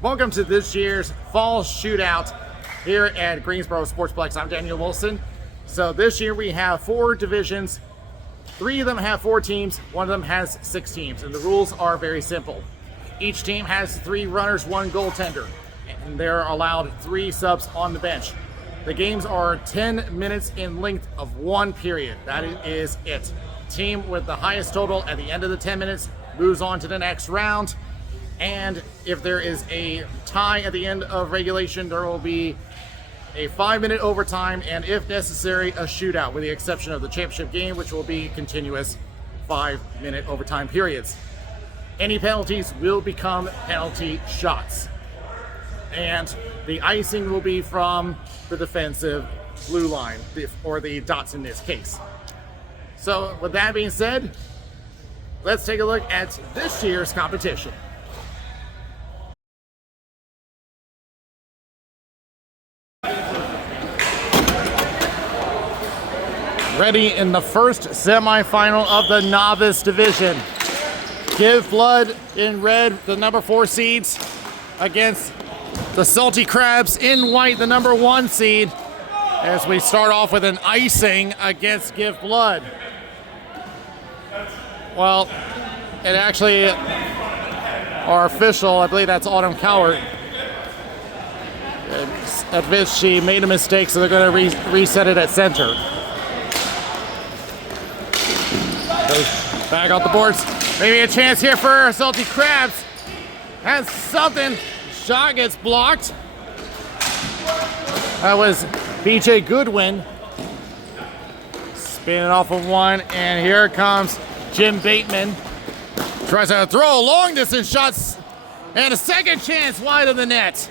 Welcome to this year's Fall Shootout here at Greensboro Sportsplex. I'm Daniel Wilson. So this year we have 4 divisions. 3 of them have 4 teams, 1 of them has 6 teams, and the rules are very simple. Each team has 3 runners, 1 goaltender, and they're allowed 3 subs on the bench. The games are 10 minutes in length of 1 period. That is it. Team with the highest total at the end of the 10 minutes moves on to the next round. And if there is a tie at the end of regulation, there will be a 5-minute overtime, and if necessary, a shootout, with the exception of the championship game, which will be continuous 5-minute overtime periods. Any penalties will become penalty shots. And the icing will be from the defensive blue line, or the dots in this case. So with that being said, let's take a look at this year's competition. Ready in the first semifinal of the Novice Division. Give Blood in red, the number 4 seeds, against the Salty Crabs in white, the number 1 seed, as we start off with an icing against Give Blood. Well, it actually, our official, I believe that's Autumn Cowart, admits she made a mistake, so they're going to reset it at center. Back off the boards. Maybe a chance here for Salty Crabs. Has something. Shot gets blocked. That was BJ Goodwin. Spinning off of 1, and here comes Jim Bateman. Tries to throw a long distance shots, and a second chance wide of the net.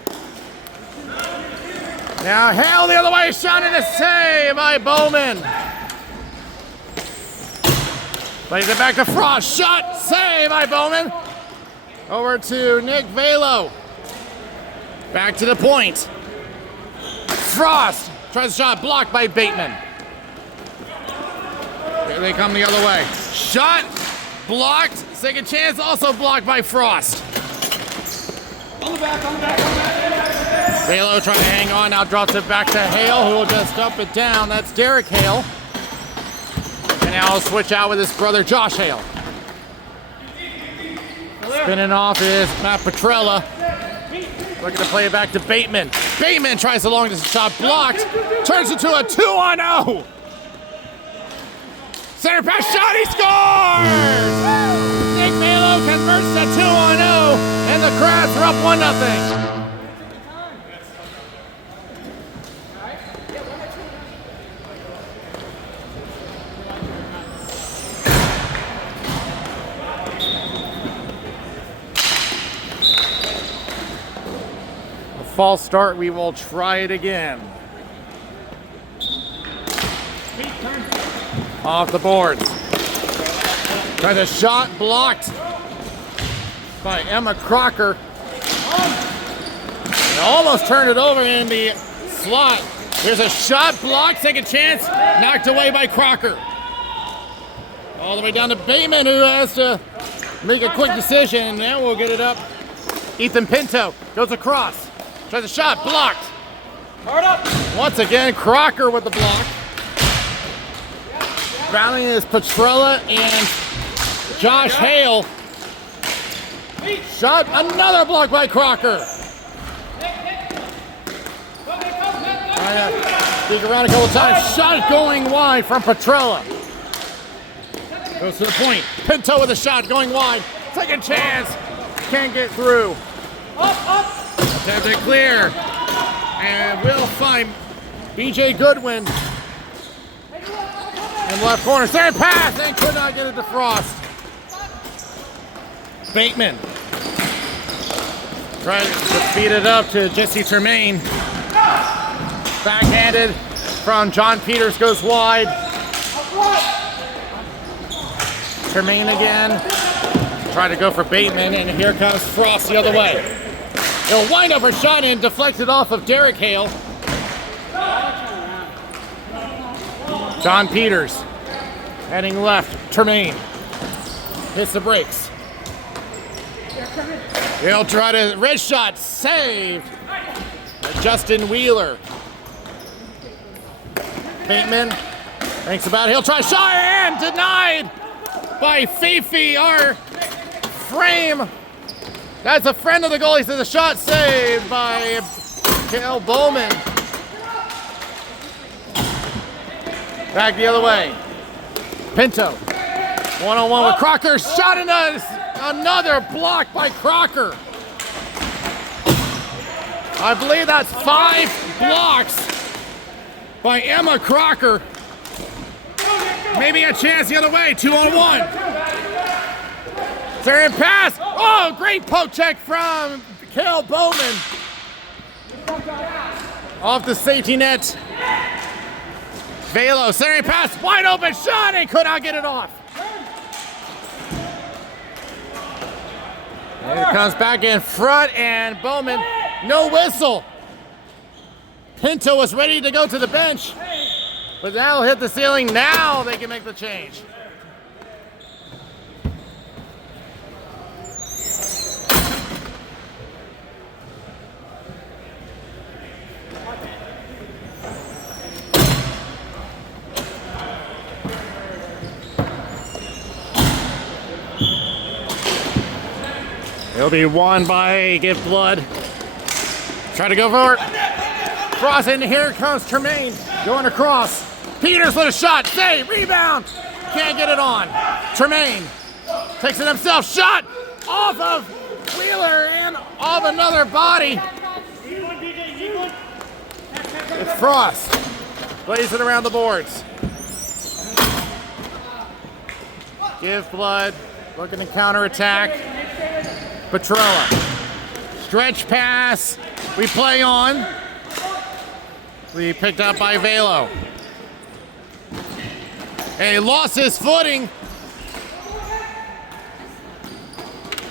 Now Hale the other way, shot in a save by Bowman. Plays it back to Frost. Shot, save by Bowman. Over to Nick Velo. Back to the point. Frost tries a shot, blocked by Bateman. Here they come the other way. Shot, blocked. Second chance, also blocked by Frost. On the back. Velo trying to hang on, now drops it back to Hale, who will just dump it down. That's Derek Hale. And now I'll switch out with his brother, Josh Hale. Spinning off is Matt Petrella. Looking to play it back to Bateman. Bateman tries the long distance shot, blocked. Turns into a 2-on-0. Center pass shot, he scores! Nick Velo converts to 2-on-0, and the Crabs are up 1-0. False start, we will try it again. Off the boards. Try the shot, blocked by Emma Crocker. They almost turned it over in the slot. There's a shot, blocked, second chance, knocked away by Crocker. All the way down to Bateman, who has to make a quick decision. Now we'll get it up. Ethan Pinto goes across. Tries a shot, blocked. Hard up. Once again, Crocker with the block. Rallying is Petrella and Josh Hale. Shot, another block by Crocker. Dig around a couple times. Shot going wide from Petrella. Goes to the point. Pinto with a shot going wide. Second chance. Can't get through. Up. Attempt to clear, and we'll find BJ Goodwin in left corner. Sand pass, and could not get it to Frost. Bateman trying to speed it up to Jesse Tremaine. Backhanded from John Peters, goes wide. Tremaine again. Try to go for Bateman, and here comes Frost the other way. He'll wind up her shot and deflected off of Derek Hale. John Peters heading left. Tremaine hits the brakes. He'll try to wrist shot, saved. Justin Wheeler. Bateman thinks about it. He'll try shot and denied by Fifi, our frame. That's a friend of the goalie. So the shot saved by Cale Bowman. Back the other way. Pinto. One-on-one with Crocker. Shot in another block by Crocker. I believe that's 5 blocks by Emma Crocker. Maybe a chance the other way. 2-on-1. Turn pass. Oh, great poke check from Cale Bowman. Off the safety net. Velo, centering pass, wide open shot, and could not get it off. And it comes back in front, and Bowman, no whistle. Pinto was ready to go to the bench, but now hit the ceiling. Now they can make the change. It'll be won by Give Blood. Try to go for it. Cross, and here comes Tremaine going across. Peters with a shot. Save. Rebound. Can't get it on. Tremaine takes it himself. Shot off of Wheeler and off another body. It's Frost. Plays it around the boards. Give Blood looking to counterattack. Petrella. Stretch pass. We play on. We picked up by Velo. And he lost his footing.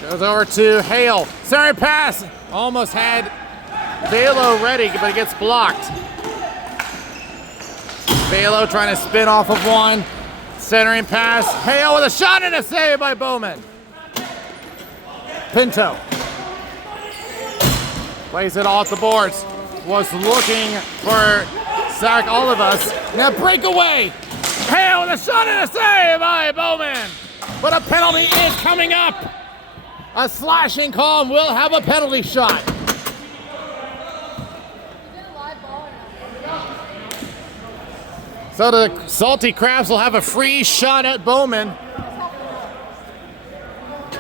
Goes over to Hale. Sorry pass. Almost had Velo ready, but it gets blocked. Velo trying to spin off of one. Centering pass. Hale with a shot and a save by Bowman. Pinto plays it off the boards. Was looking for Zach Olivas. Now breakaway. Hale with a shot and a save by Bowman. But a penalty is coming up. A slashing call and will have a penalty shot. So the Salty Crabs will have a free shot at Bowman.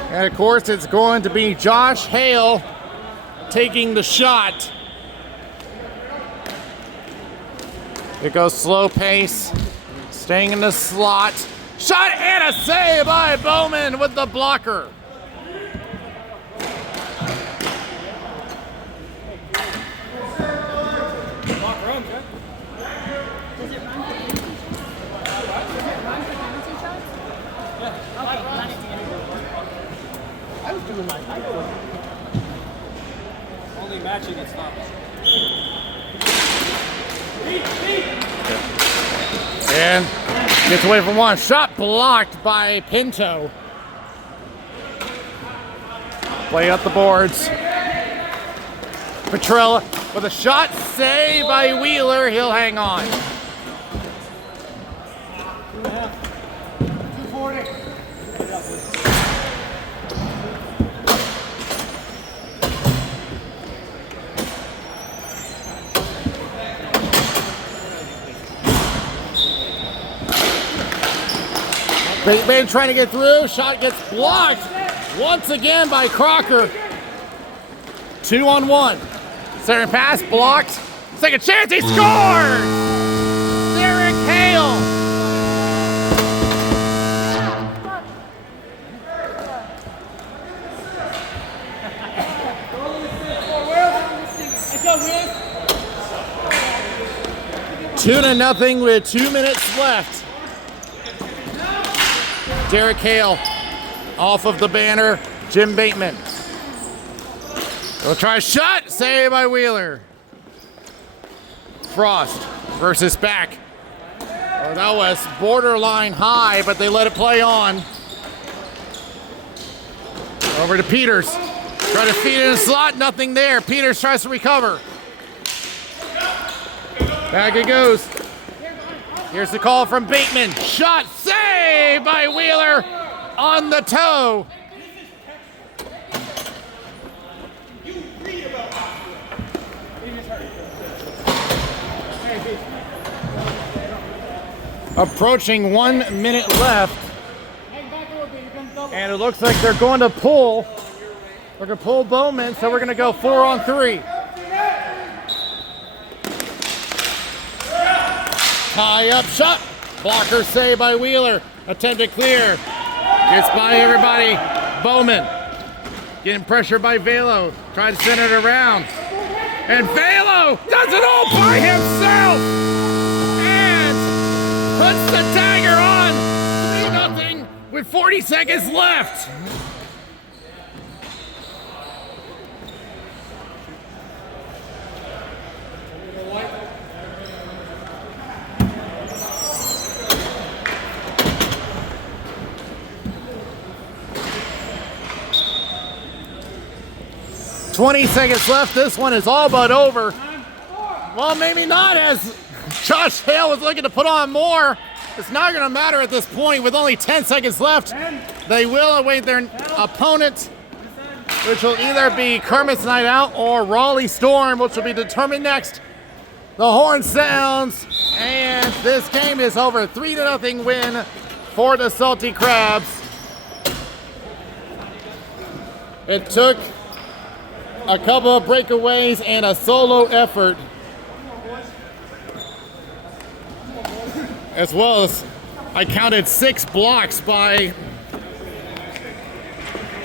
And of course, it's going to be Josh Hale taking the shot. It goes slow pace, staying in the slot. Shot and a save by Bowman with the blocker. Only matching it stops. And gets away from one. Shot blocked by Pinto. Play up the boards. Petrella with a shot saved by Wheeler. He'll hang on. 240. Bateman trying to get through. Shot gets blocked once again by Crocker. 2-on-1. Center pass blocked. Second chance. He scores! Derek Hale. Two to nothing with 2 minutes left. Derek Hale off of the banner. Jim Bateman. We'll try a shot. Saved by Wheeler. Frost versus back. Oh, that was borderline high, but they let it play on. Over to Peters. Try to feed it in a slot, nothing there. Peters tries to recover. Back it goes. Here's the call from Bateman. Shot saved by Wheeler on the toe. Approaching 1 minute left. And it looks like they're going to pull. They're going to pull Bowman, so we're going to go 4-on-3. Tie up shot. Blocker save by Wheeler. Attempted clear. Gets by everybody. Bowman getting pressure by Velo. Tries to center it around. And Velo does it all by himself. And puts the dagger on. 3-0 with 40 seconds left. $20 seconds left. This one is all but over. Well, maybe not, as Josh Hale was looking to put on more. It's not going to matter at this point with only 10 seconds left. They will await their opponent, which will either be Kermit's Night Out or Raleigh Storm, which will be determined next. The horn sounds, and this game is over. 3-0 win for the Salty Crabs. It took a couple of breakaways and a solo effort, as well as I counted 6 blocks by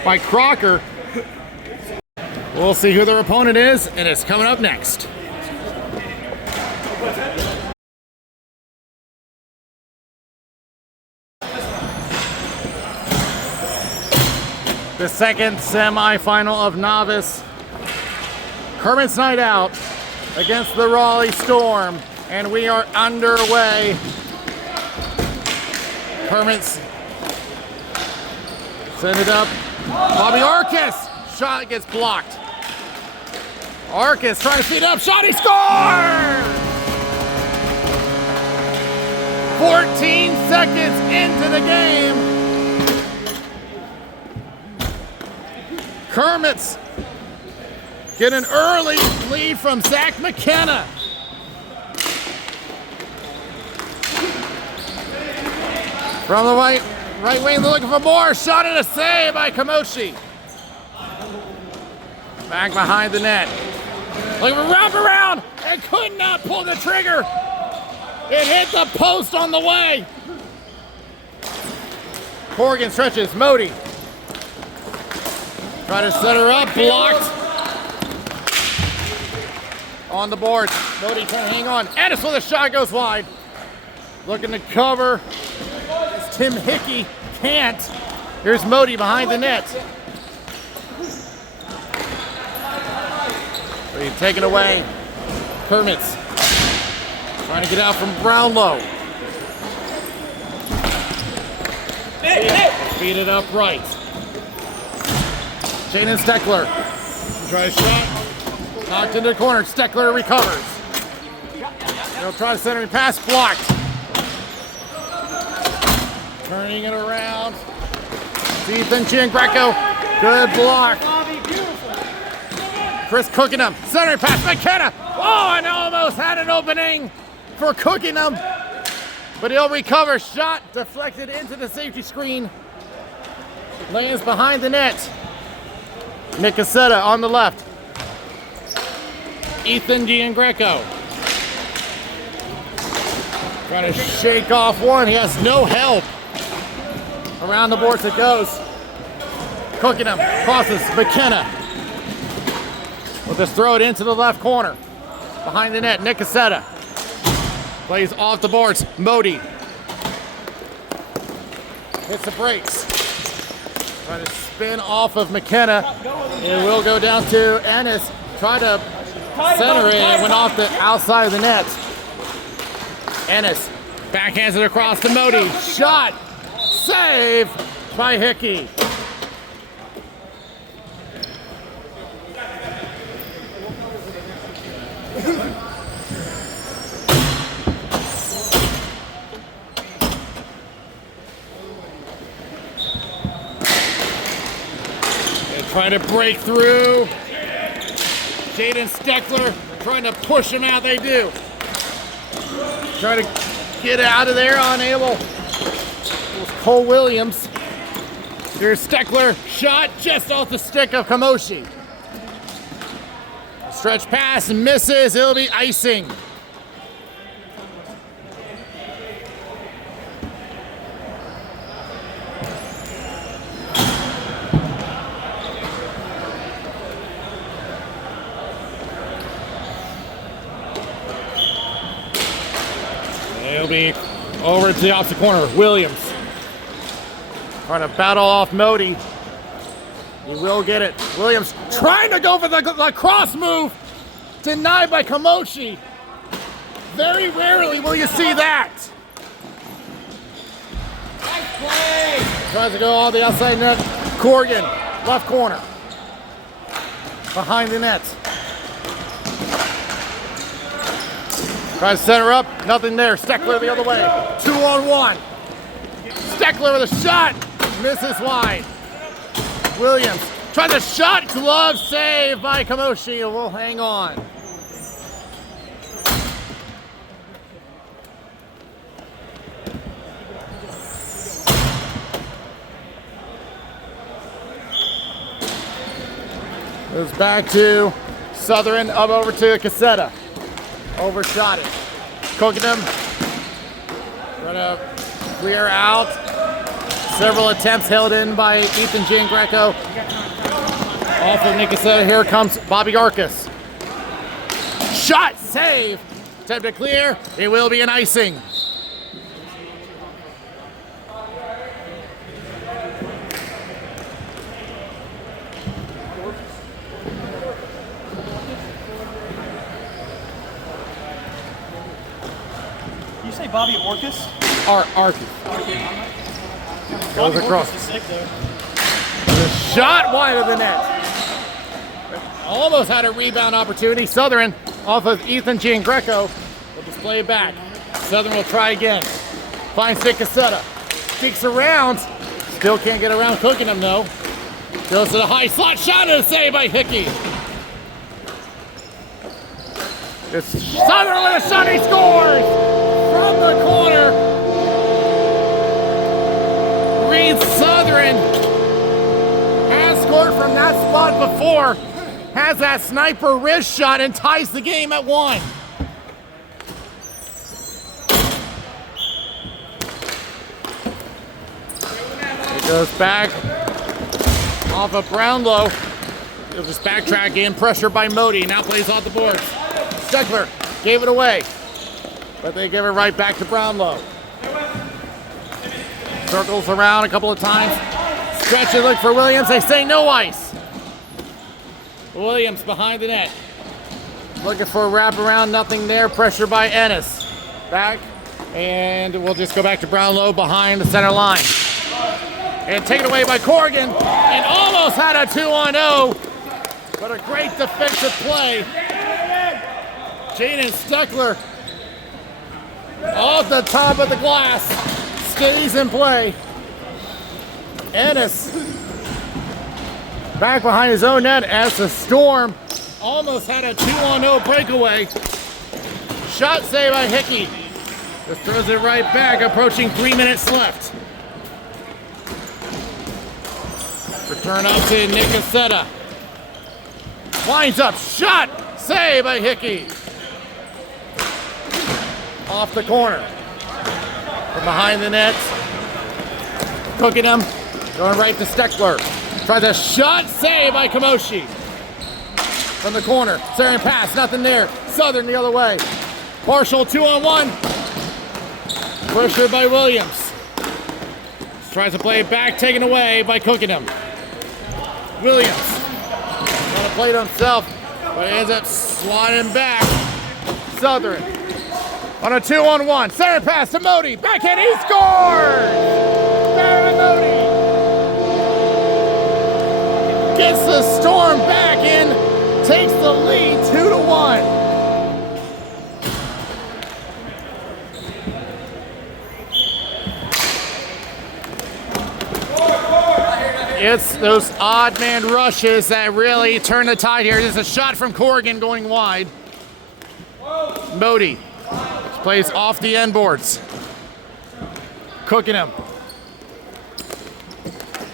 Crocker. We'll see who their opponent is, and it's coming up next. The second semifinal of Novice. Kermit's Night Out against the Raleigh Storm, and we are underway. Kermit's send it up. Bobby Arcus, shot gets blocked. Arcus trying to feed up, shot, he scores! 14 seconds into the game. Kermit's get an early lead from Zach McKenna. From the right wing, they're looking for more. Shot and a save by Kamoshi. Back behind the net. Looking for wraparound and could not pull the trigger. It hit the post on the way. Corrigan stretches, Modi. Try to set her up, blocked. On the board, Modi trying to hang on. Ennis with a shot, goes wide. Looking to cover. It's Tim Hickey, can't. Here's Modi behind the net. He's taken away. Kermit's trying to get out from Brownlow. Feed it up right. Jaden Steckler tries shot. Knocked into the corner. Steckler recovers. He'll try centering pass, blocked. Turning it around. Ethan Giangreco. Good block. Chris Cookingham. Centering pass, McKenna. Oh, and almost had an opening for Cookingham. But he'll recover. Shot deflected into the safety screen. Lands behind the net. Nick Cassetta on the left. Ethan Giangreco. Trying to shake off one. He has no help. Around the boards it goes. Cookingham crosses McKenna. We'll just throw it into the left corner. Behind the net, Nick Cassetta. Plays off the boards. Modi. Hits the brakes. Trying to spin off of McKenna. It will go down to Ennis. Try to center it. It went off the outside of the net. Ennis backhands it across to Modi. Shot. Save by Hickey. Trying to break through. Jaden Steckler trying to push him out. They do. Trying to get out of there, unable. It was Cole Williams. Here's Steckler. Shot just off the stick of Kamoshi. Stretch pass and misses. It'll be icing. It'll be over to the opposite corner. Williams trying to battle off Modi. He will get it. Williams trying to go for the cross move. Denied by Kamoshi. Very rarely will you see that. Nice play. Tries to go all the outside net. Corrigan, left corner. Behind the net. Tries to set her up, nothing there. Steckler the other way. 2-on-1. Steckler with a shot, misses wide. Williams tries a shot, glove save by Kamoshi, and we'll hang on. Goes back to Southern, up over to Cassetta. Overshot it. Cooking him. Trying to clear out. Several attempts held in by Ethan Giangreco. Off of Nick Cassetta. Here comes Bobby Arcus. Shot, save. Attempt to clear. It will be an icing. You say Bobby Orcus? Arcus. Goes Bobby across. Orcus is sick though. The shot wide of the net. Almost had a rebound opportunity. Southern off of Ethan Giangreco will display it back. Southern will try again. Finds Nick Cassetta. Sneaks around. Still can't get around cooking him though. Goes to the high slot shot and a save by Hickey. It's Southern with a shot. He scores from the corner. Reed Southern has scored from that spot before. Has that sniper wrist shot and ties the game at 1. It goes back off of Brownlow. He'll just backtrack in, pressure by Modi. Now plays off the boards. Steckler gave it away, but they give it right back to Brownlow. Circles around a couple of times. Stretch and look for Williams. They say no ice. Williams behind the net. Looking for a wraparound, nothing there. Pressure by Ennis. Back, and we'll just go back to Brownlow behind the center line. And taken away by Corrigan, and almost had a 2-on-0, but a great defensive play. Jaden Steckler off the top of the glass, stays in play. Ennis back behind his own net as the Storm almost had a 2-on-0 breakaway. Shot saved by Hickey. Just throws it right back, approaching 3 minutes left. Return up to Nick Cassetta. Winds up, shot, saved by Hickey. Off the corner. From behind the net. Cooking him. Going right to Steckler. Tries a shot, saved by Kamoshi. From the corner. Sarin pass, nothing there. Southern the other way. Partial 2-on-1. Pressure by Williams. Tries to play it back, taken away by Cooking him. Williams. Trying to play it himself, but ends up swatting back. Southern. On a 2-on-1. Sarin pass to Modi. Backhand, he scores! Baron Modi gets the Storm back in, takes the lead 2-1. It's those odd man rushes that really turn the tide here. There's a shot from Corrigan going wide. Modi plays off the end boards. Cooking him.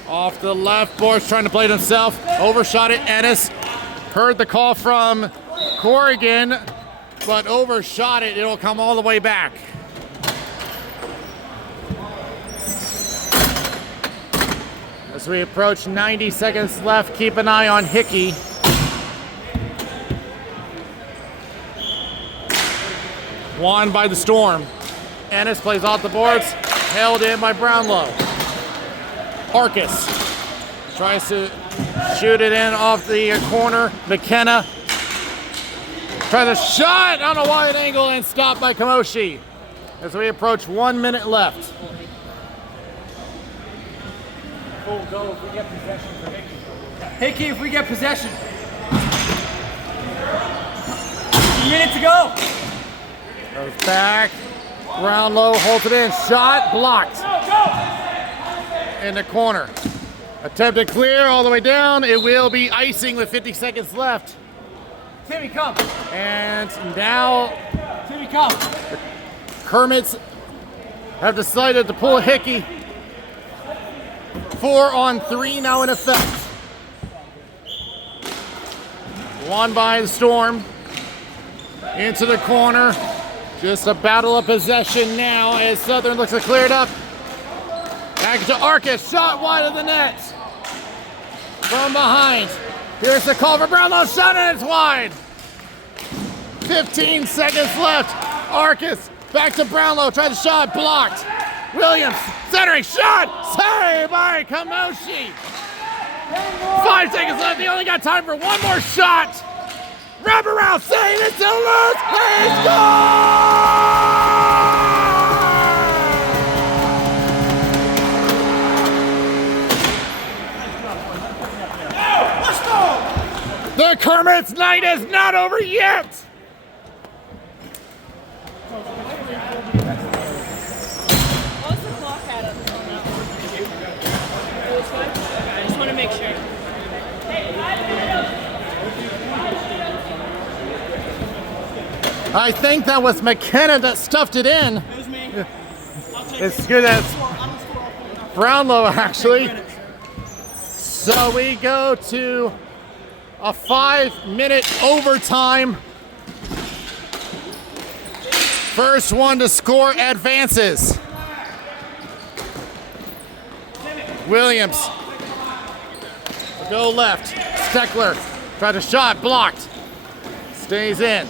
Off the left boards, trying to play it himself. Overshot it, Ennis. Heard the call from Corrigan, but overshot it. It'll come all the way back. As we approach 90 seconds left, keep an eye on Hickey. Won by the Storm. Ennis plays off the boards, held in by Brownlow. Arcus tries to shoot it in off the corner. McKenna tries a shot on a wide angle and stopped by Kamoshi. As we approach 1 minute left. Full go if we get possession for Hickey. Hickey, if we get possession. 1 minute to go. Goes back. Brownlow holds it in. Shot blocked. In the corner. Attempted clear all the way down. It will be icing with 50 seconds left. Timmy, come. And now Timmy, come. Kermits have decided to pull Hickey. 4-on-3 now in effect. Won by the Storm. Into the corner. Just a battle of possession now as Southern looks to clear it up. Back to Arcus, shot wide of the net. From behind. Here's the call for Brownlow, shot and it's wide. 15 seconds left. Arcus, back to Brownlow, tried the shot, blocked. Williams, centering, shot, saved by Kamoshi. 5 seconds left, they only got time for one more shot. Wrap around, save it to lose, he scores! The Kermit's night is not over yet! What's the clock at on this one? It was fine? Okay, I just want to make sure. I think that was McKenna that stuffed it in. It was me. It's good as Brownlow, actually. So we go to a 5-minute overtime. First one to score advances. Williams. Go left. Steckler tried a shot, blocked. Stays in.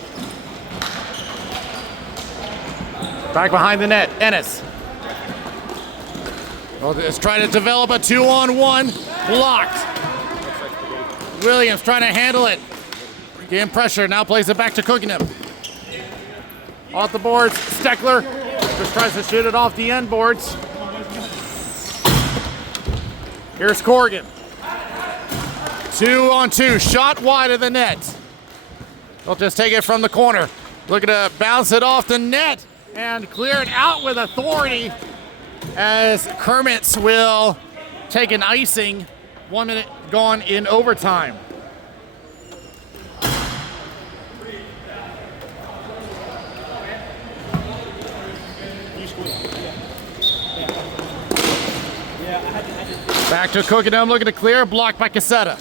Back behind the net, Ennis. Well, just trying to develop a 2-on-1. Blocked. Williams trying to handle it. Getting pressure, now plays it back to Cooking him. Off the boards, Steckler just tries to shoot it off the end boards. Here's Corrigan. 2-on-2, shot wide of the net. They'll just take it from the corner. Looking to bounce it off the net and clear it out with authority as Kermits will take an icing. 1 minute gone in overtime. Back to Cookingham, looking to clear, blocked by Cassetta.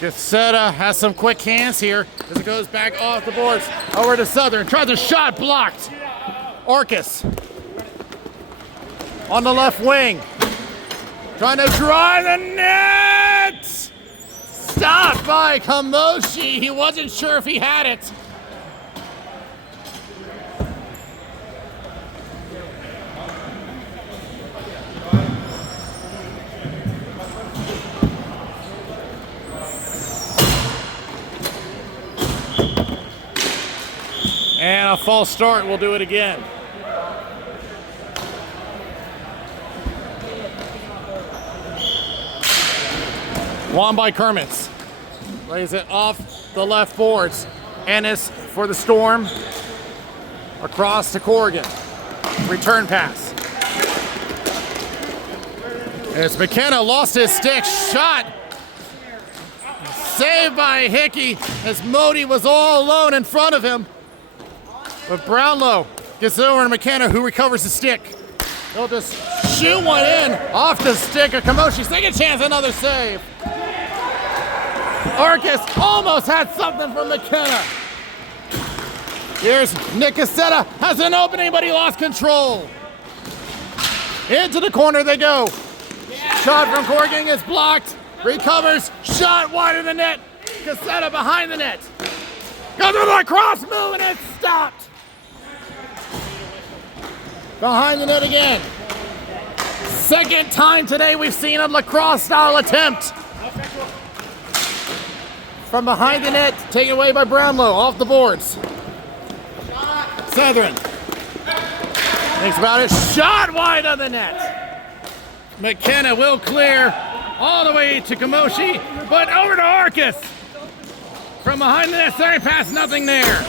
Cassetta has some quick hands here as it goes back off the boards. Over to Southern, tries a shot, blocked. Orcus on the left wing. Trying to drive the net! Stopped by Kamoshi. He wasn't sure if he had it. And a false start, we'll do it again. Won by Kermits. Lays it off the left boards. Ennis for the Storm. Across to Corrigan. Return pass. As McKenna lost his stick, shot saved by Hickey as Modi was all alone in front of him. But Brownlow gets it over to McKenna, who recovers the stick. He'll just shoot one in off the stick of Kamoshi. Second chance, another save. Arcus almost had something from McKenna. Here's Nick Cassetta, has an opening, but he lost control. Into the corner they go. Shot from Corrigan is blocked. Recovers, shot wide of the net. Cassetta behind the net. Goes with a cross move and it's stopped. Behind the net again. Second time today we've seen a lacrosse style attempt. From behind the net, taken away by Brownlow, off the boards. Southern thinks about it, shot wide of the net. McKenna will clear all the way to Kamoshi, but over to Arcus. From behind the net, second pass, nothing there.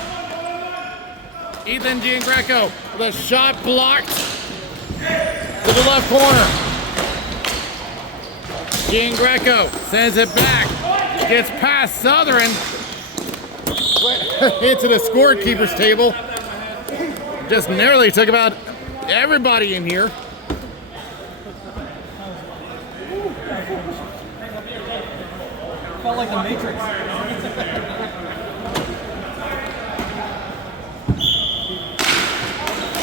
Ethan Giangreco, the shot blocked to the left corner. Giangreco sends it back, gets past Southern into the scorekeeper's table. Just narrowly took about everybody in here. Felt like the Matrix.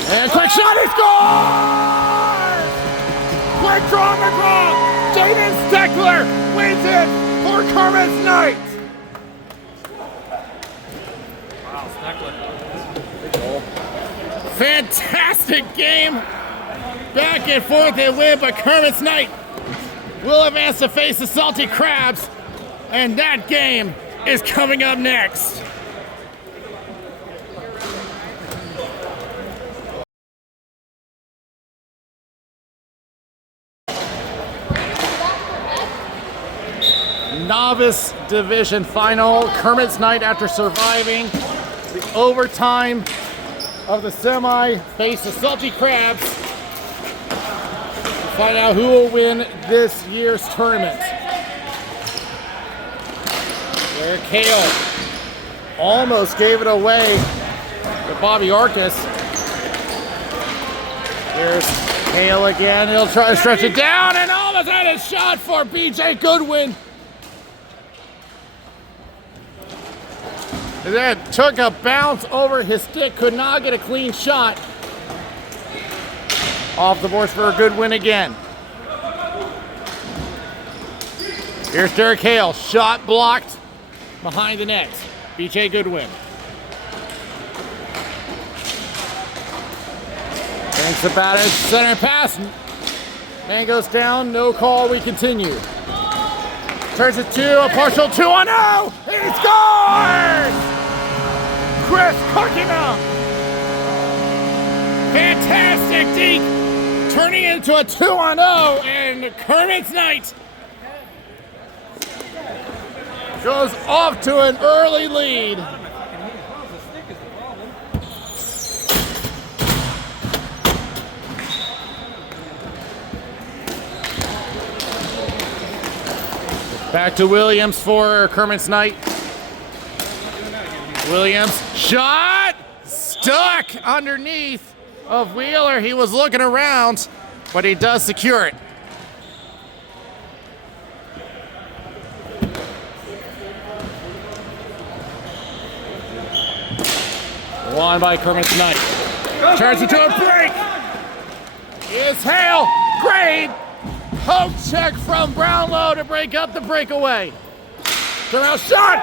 And quick shot, he scores! Quick draw McGraw! Jaden Steckler wins it for Kermit's Knight! Wow, Steckler. Fantastic game. Back and forth they win, but Kermit's Knight will advance to face the Salty Crabs. And that game is coming up next. Novice Division final. Kermit's Knight, after surviving the overtime of the semi, face the Salty Crabs to find out who will win this year's tournament. There, Kale almost gave it away to Bobby Arcus. Here's Kale again. He'll try to stretch it down and almost had a shot for BJ Goodwin. That took a bounce over his stick, could not get a clean shot. Off the boards for a good win again. Here's Derek Hale, shot blocked behind the net. BJ Goodwin. Thinks about it, center pass. Man goes down, no call, we continue. Turns it to a partial 2-0, he scores! Chris cooking up. Fantastic deke, turning into a 2-0, and Kermit's Knight goes off to an early lead. Back to Williams for Kermit's Knight. Williams, shot, stuck underneath of Wheeler. He was looking around, but he does secure it. Won by Kermit's Knight. Turns into a break. Is Hale, great poke check from Brownlow to break up the breakaway. Turn out shot,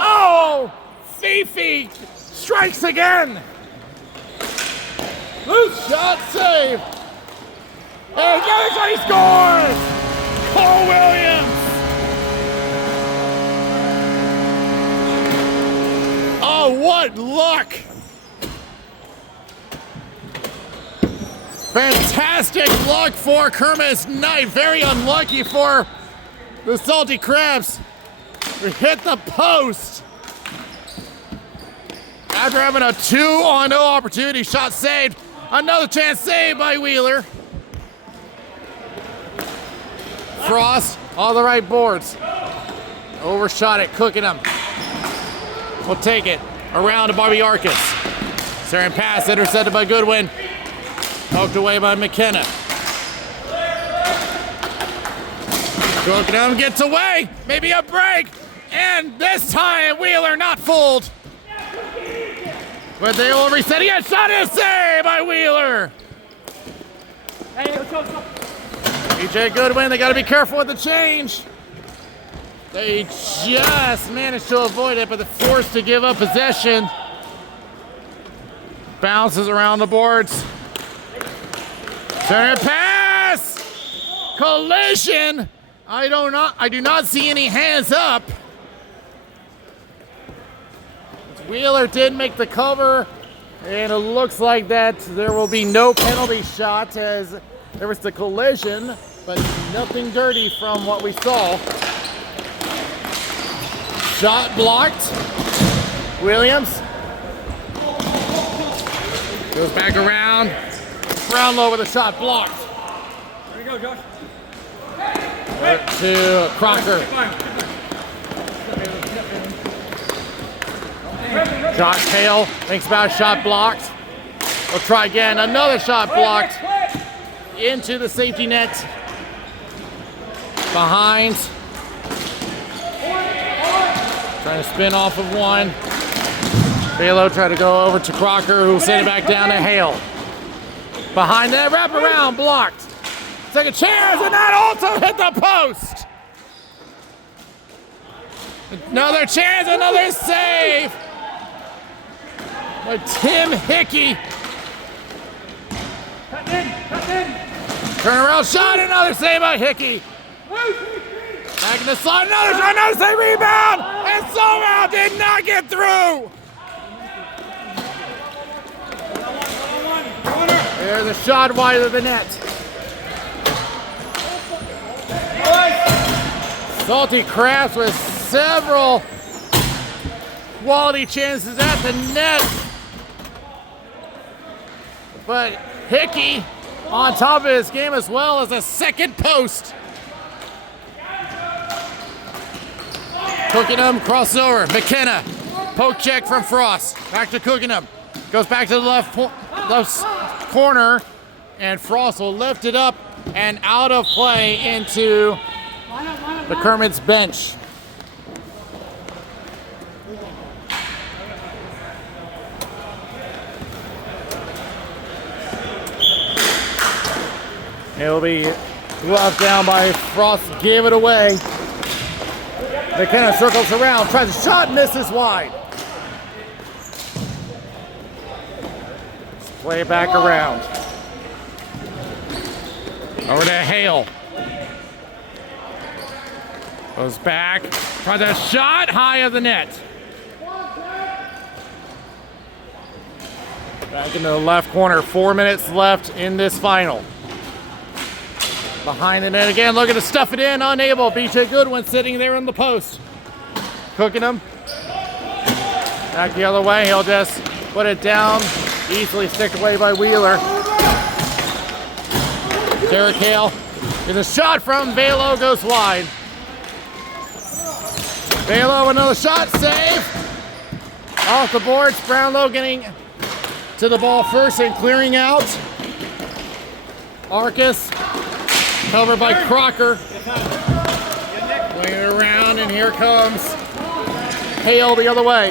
oh! Fifi strikes again. Loose shot save. And he scores. Cole Williams. Oh, what luck. Fantastic luck for Kermit's Knight. Very unlucky for the Salty Crabs. We hit the post. After having a 2-0 opportunity, shot saved. Another chance saved by Wheeler. Frost, all the right boards. Overshot it, cooking them. We'll take it around to Barbie Arcus. Sarin pass intercepted by Goodwin. Poked away by McKenna. Cooking them gets away. Maybe a break. And this time Wheeler not fooled. But they will reset again. Shot is saved by Wheeler. Hey, let's go. BJ Goodwin, they got to be careful with the change. They just managed to avoid it, but they're forced to give up possession. Bounces around the boards. Center pass! Collision! I do not see any hands up. Wheeler did make the cover, and it looks like that there will be no penalty shot as there was the collision, but nothing dirty from what we saw. Shot blocked. Williams goes back around. Brownlow with a shot blocked. There you go, Josh. To Crocker. Josh Hale thinks about a shot blocked. We'll try again. Another shot blocked into the safety net. Behind. Trying to spin off of one. Balo tried to go over to Crocker, who sent it back down to Hale. Behind that, wrap around, blocked. Second chance, and that also hit the post. Another chance, another save. But Tim Hickey. Cut in. Turnaround shot, another save by Hickey. Back in the slot, another shot, another save, rebound, and somehow did not get through. There's a shot wide of the net. Salty Crafts with several quality chances at the net. But Hickey on top of his game as well as a second post. Cookingham crossover. McKenna. Poke check from Frost. Back to Cookingham. Goes back to the left corner. And Frost will lift it up and out of play into the Kermit's bench. It'll be gloved down by Frost. Give it away. McKenna circles around, tries a shot, misses wide. Let's play it back around. Over to Hale. Goes back, tries a shot high of the net. Back into the left corner, 4 minutes left in this final. Behind the net again, looking to stuff it in, unable. BJ Goodwin sitting there in the post. Cooking him. Back the other way, he'll just put it down. Easily sticked away by Wheeler. Derek Hale. There's a shot from Balo, goes wide. Balo, another shot, save. Off the boards, Brownlow getting to the ball first and clearing out. Arcus. Covered by Crocker. Swinging it around, and here comes Hale the other way.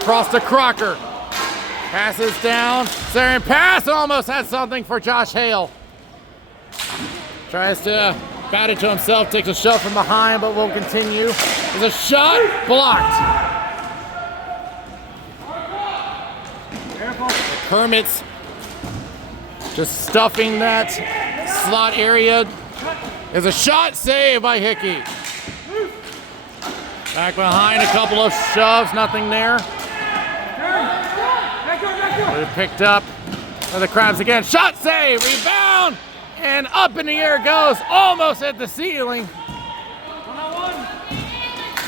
Cross to Crocker. Passes down. Sarin pass, almost had something for Josh Hale. Tries to bat it to himself, takes a shot from behind, but will continue. There's a shot, blocked. Kermit's just stuffing that slot area. There's a shot, saved by Hickey. Back behind, a couple of shoves, nothing there. Picked up by the Crabs again. Shot, save, rebound, and up in the air goes, almost at the ceiling.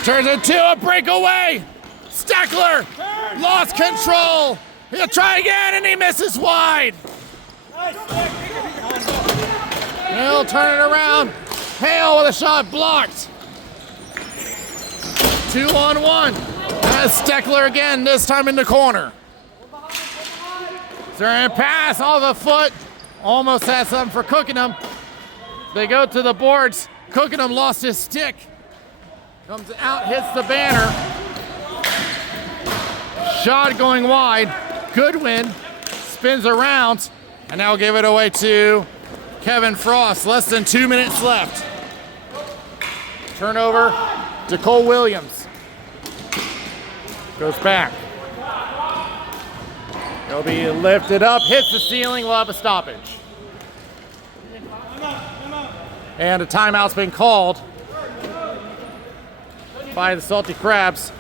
Turns into a breakaway. Steckler lost control. He'll try again, and he misses wide. He'll turn it around. Hale with a shot blocked. 2-on-1. That's Steckler again, this time in the corner. Turn pass off a foot. Almost had something for Cookingham. They go to the boards. Cookingham lost his stick. Comes out, hits the banner. Shot going wide. Goodwin spins around, and now give it away to Kevin Frost. Less than 2 minutes left. Turnover to Cole Williams. Goes back. He'll be lifted up, hits the ceiling, we'll have a stoppage. And a timeout's been called by the Salty Crabs.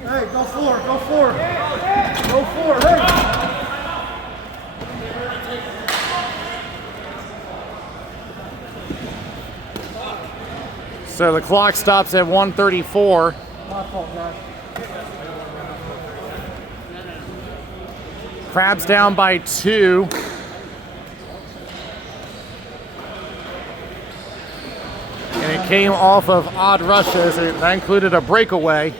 Hey, go for it, go for it. Go for it, hey. So the clock stops at 1:34. My fault, guys. Crabs down by 2. And it came off of odd rushes. That included a breakaway.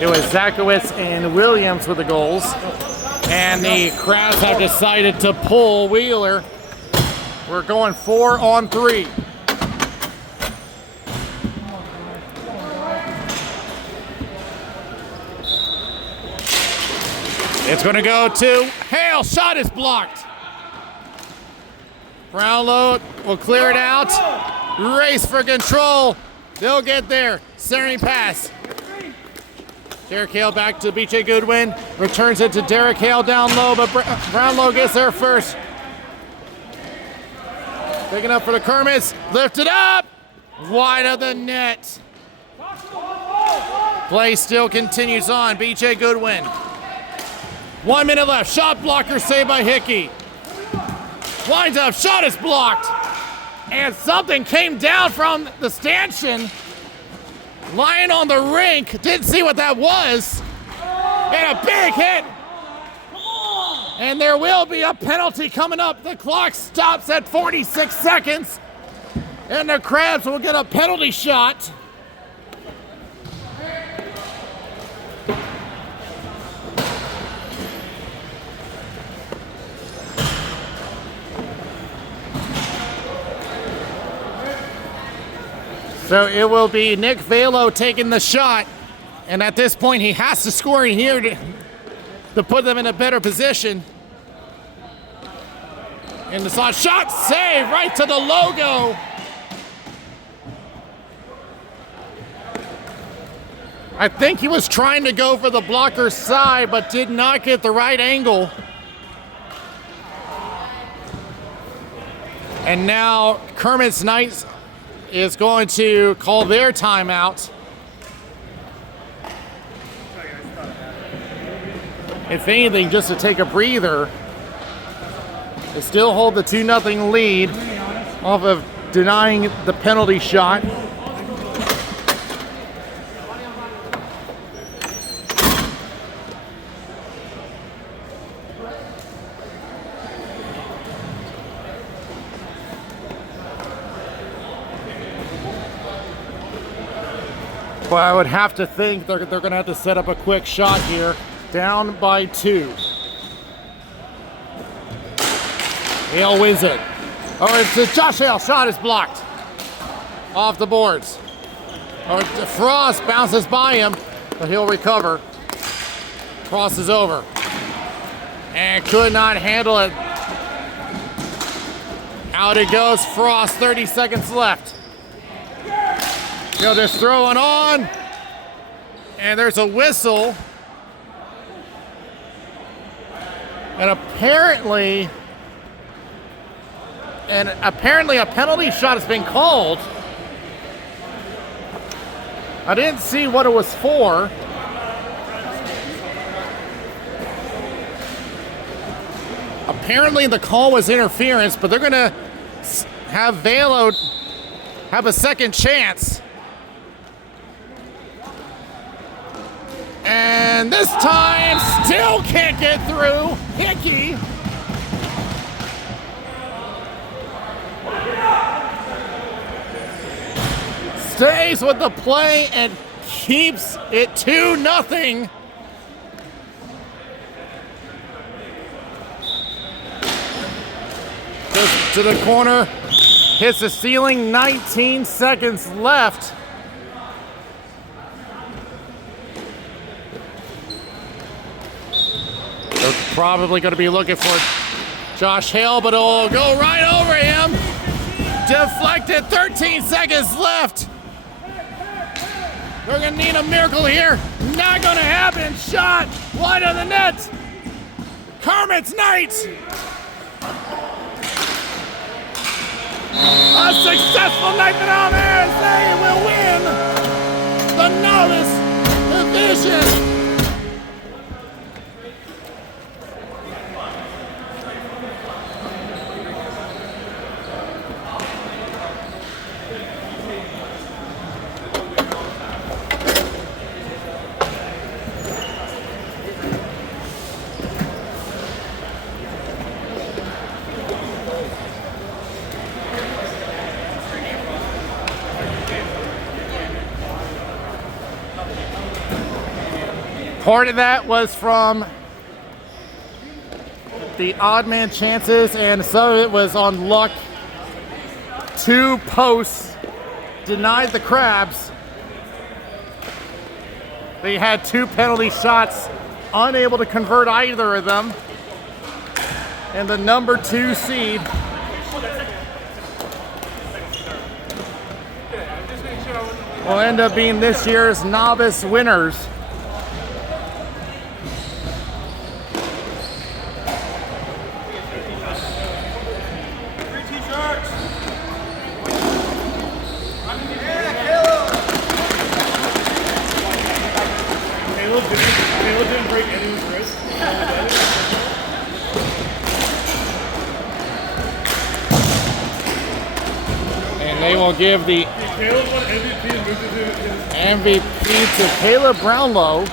It was Zakowitz and Williams with the goals. And the Crabs have decided to pull Wheeler. We're going 4-on-3. It's going to go to Hale. Shot is blocked. Brownlow will clear it out. Race for control. They'll get there. Centering pass. Derek Hale back to BJ Goodwin. Returns it to Derek Hale down low, but Brownlow gets there first. Picking up for the Kermits. Lifted up. Wide of the net. Play still continues on. BJ Goodwin. 1 minute left. Shot blocker saved by Hickey. Winds up. Shot is blocked. And something came down from the stanchion. Lying on the rink. Didn't see what that was. And a big hit. And there will be a penalty coming up. The clock stops at 46 seconds. And the Crabs will get a penalty shot. So it will be Nick Velo taking the shot. And at this point, he has to score in here to put them in a better position. And the shot save right to the logo. I think he was trying to go for the blocker's side, but did not get the right angle. And now Kermit's Knights is going to call their timeout. If anything, just to take a breather. They still hold the 2-0 lead off of denying the penalty shot. But I would have to think they're going to have to set up a quick shot here. Down by 2. Hale wins it. Oh, it's Josh Hale. Shot is blocked. Off the boards. Oh, Frost bounces by him, but he'll recover. Crosses over. And could not handle it. Out it goes. Frost, 30 seconds left. He'll just throw it on. And there's a whistle. And apparently a penalty shot has been called. I didn't see what it was for. Apparently the call was interference, but they're gonna have Velo have a second chance. And this time, still can't get through. Hickey. Stays with the play and keeps it 2-0. Goes to the corner, hits the ceiling, 19 seconds left. They're probably going to be looking for Josh Hale, but it'll go right over him. Deflected, 13 seconds left. They're going to need a miracle here. Not going to happen. Shot wide of the net. Kermit's night. A successful night for them as they will win the novice division. Part of that was from the odd man chances, and some of it was on luck. 2 posts denied the Crabs. They had 2 penalty shots, unable to convert either of them. And the number 2 seed will end up being this year's novice winners. And they will give the MVP to Caleb Brownlow.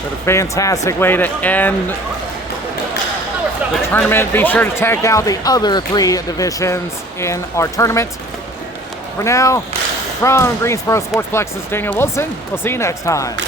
What a fantastic way to end the tournament. Be sure to check out the other 3 divisions in our tournament. For now, from Greensboro Sportsplex, this is Daniel Wilson. We'll see you next time.